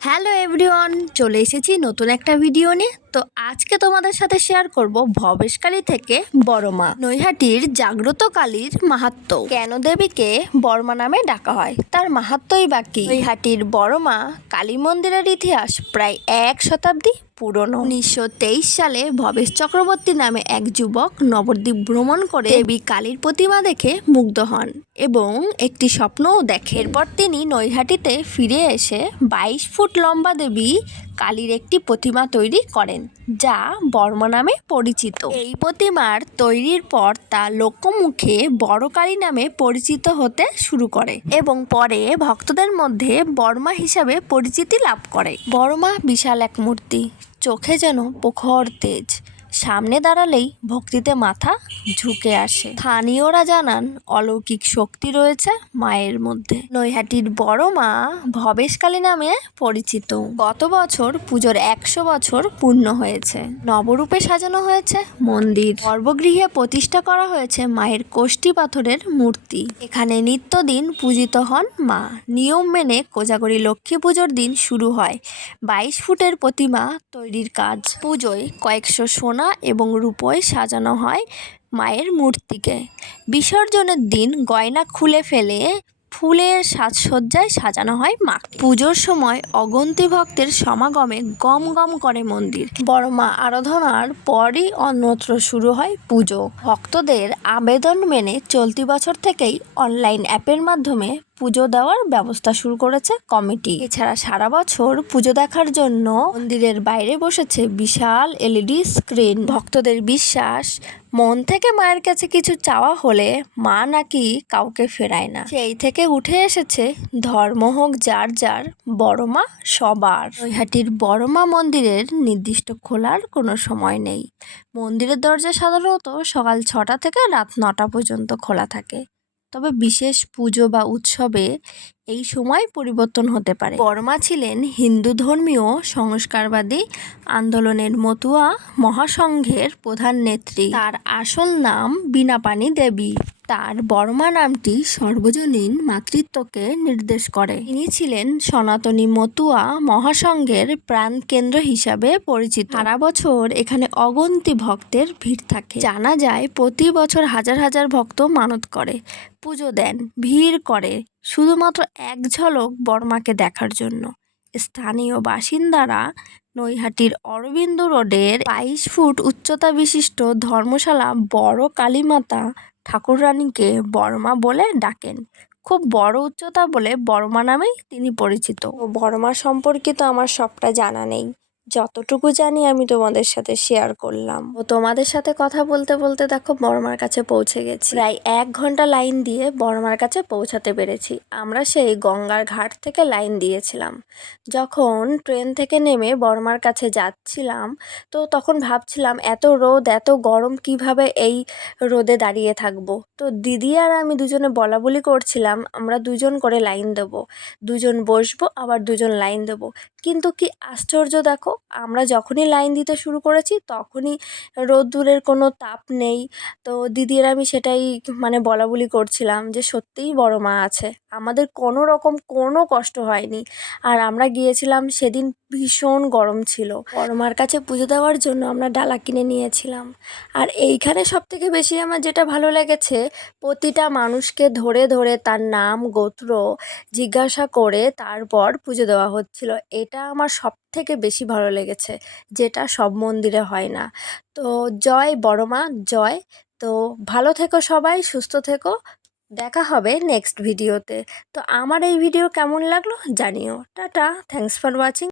Hello everyone চলে এসেছি নতুন একটা ভিডিও নিয়ে। তো আজকে তোমাদের সাথে শেয়ার করব ভবেশকালী থেকে বড়মা নৈহাটির জাগ্রত কালীর মাহাত্ম্য। কেন দেবীকে বর্মা নামে ডাকা হয়? তার মাহাত্ম্যই বাকি নৈহাটির বড়মা কালী মন্দিরের ইতিহাস প্রায় এক শতাব্দী পুরনো। উনিশশো তেইশ সালে ভবেশ চক্রবর্তী নামে এক যুবক নবদ্বীপ ভ্রমণ করে দেবী কালীর প্রতিমা দেখে মুগ্ধ হন এবং একটি স্বপ্নও দেখে। এরপর তিনি নৈহাটিতে ফিরে এসে বাইশ ফুট লম্বা দেবী কালীর একটি প্রতিমা তৈরি করেন, যা বর্মা নামে পরিচিত। এই প্রতিমার তৈরির পর তা লোকমুখে বড় কালী নামে পরিচিত হতে শুরু করে এবং পরে ভক্তদের মধ্যে বর্মা হিসাবে পরিচিতি লাভ করে। বর্মা বিশাল এক মূর্তি, চোখে যেন প্রখর তেজ। সামনে দাঁড়ালেই ভক্তিতে মাথা ঝুঁকে আসে। স্থানীয়রা জানান, অলৌকিক শক্তি রয়েছে মায়ের মধ্যে। নৈহাটির বড় মা ভবেশকালী নামে পরিচিত। গত বছর পুজোর একশো বছর পূর্ণ হয়েছে। নবরূপে সাজানো হয়েছে মন্দির। গর্ভগৃহে প্রতিষ্ঠা করা হয়েছে মায়ের কোষ্ঠী পাথরের মূর্তি। এখানে নিত্যদিন পূজিত হন মা। নিয়ম মেনে কোজাগরী লক্ষ্মী পুজোর দিন শুরু হয়। বাইশ ফুটের প্রতিমা তৈরির কাজ। পুজোয় কয়েকশো সোনা এবং রূপোয় সাজানো হয় মায়ের মূর্তিকে। বিসর্জনের দিন গয়না খুলে ফেলে ফুলের সাজসজ্জায় সাজানো হয় মা পুজোর সময় অগন্তি ভক্তের সমাগমে গম গম করে মন্দির। বড় মা আরাধনার পরই অন্যত্র শুরু হয় পুজো। ভক্তদের আবেদন মেনে চলতি বছর থেকেই অনলাইন অ্যাপের মাধ্যমে পুজো দেওয়ার ব্যবস্থা শুরু করেছে কমিটি। এছাড়া সারা বছর পুজো দেখার জন্য মন্দিরের বাইরে বসেছে বিশাল এলইডি স্ক্রিন। ভক্তদের বিশ্বাস, মন থেকে মায়ের কাছে কিছু চাওয়া হলে মা নাকি কাউকে ফেরায় না। সেই থেকে উঠে এসেছে ধর্ম হোক যার যার, বড় মা সবার। নৈহাটির বড় মা মন্দিরের নির্দিষ্ট খোলার কোনো সময় নেই। মন্দিরের দরজা সাধারণত সকাল ছটা থেকে রাত নটা পর্যন্ত খোলা থাকে। তবে বিশেষ পুজো বা উৎসবে এই সময় পরিবর্তন হতে পারে। বর্মা ছিলেন হিন্দু ধর্মীয় সংস্কারবাদী আন্দোলনের মতুয়া মহাসংঘের প্রধান নেত্রী। তার আসল নাম বীণাপাণি দেবী। তার বর্মা নামটি সর্বজনীন মাতৃত্বকে নির্দেশ করে। তিনি ছিলেন সনাতনী মতুয়া মহাসংঘের প্রাণকেন্দ্র হিসাবে পরিচিত। সারা বছর এখানে অগন্তি ভক্তের ভিড় থাকে। জানা যায়, প্রতি বছর হাজার হাজার ভক্ত মানত করে, পুজো দেন, ভিড় করে, শুধুমাত্র এক ঝলক বর্মাকে দেখার জন্য। স্থানীয় বাসিন্দারা নৈহাটির অরবিন্দ রোডের বাইশ ফুট উচ্চতা বিশিষ্ট ধর্মশালা বড় কালীমাতা ঠাকুরানীকে বর্মা বলে ডাকেন। খুব বড় উচ্চতা বলে বর্মা নামেই তিনি পরিচিত। বর্মা সম্পর্কে তো আমার সবটা জানা নেই। যতটুকু জানি আমি তোমাদের সাথে শেয়ার করলাম। ও তোমাদের সাথে কথা বলতে বলতে দেখো বর্মার কাছে পৌঁছে গেছি। প্রায় এক ঘণ্টা লাইন দিয়ে বর্মার কাছে পৌঁছাতে পেরেছি। আমরা সেই গঙ্গার ঘাট থেকে লাইন দিয়েছিলাম। যখন ট্রেন থেকে নেমে বর্মার কাছে যাচ্ছিলাম, তো তখন ভাবছিলাম, এত রোদ, এত গরম, কীভাবে এই রোদে দাঁড়িয়ে থাকব? তো দিদি আর আমি দুজনে বলা বলি করছিলাম, আমরা দুজন করে লাইন দেবো। দুজন বসবো, আবার দুজন লাইন দেবো। কিন্তু কি আশ্চর্য দেখো আমরা যখনই লাইন দিতে শুরু করেছি, তখনই রোদ্দুরের কোনো তাপ নেই। তো দিদির আমি সেটাই মানে বলা বলি করছিলাম যে সত্যিই বড়ো মা আছে। আমাদের কোনো রকম কোনো কষ্ট হয়নি। আর আমরা গিয়েছিলাম সেদিন ভীষণ গরম ছিল। বড়মার কাছে পুজো দেওয়ার জন্য আমরা ডালা কিনে নিয়েছিলাম। আর এইখানে সব থেকে বেশি আমার যেটা ভালো লেগেছে, প্রতিটা মানুষকে ধরে ধরে তার নাম, গোত্র জিজ্ঞাসা করে তারপর পুজো দেওয়া হচ্ছিল। এটা আমার সব থেকে বেশি ভালো লেগেছে, যেটা সব মন্দিরে হয় না। তো জয় বড়মা, জয়। তো ভালো থেকো সবাই, সুস্থ থেকো। দেখা হবে নেক্সট ভিডিওতে তো। আমার এই ভিডিও কেমন লাগল জানিও। Tata thanks for watching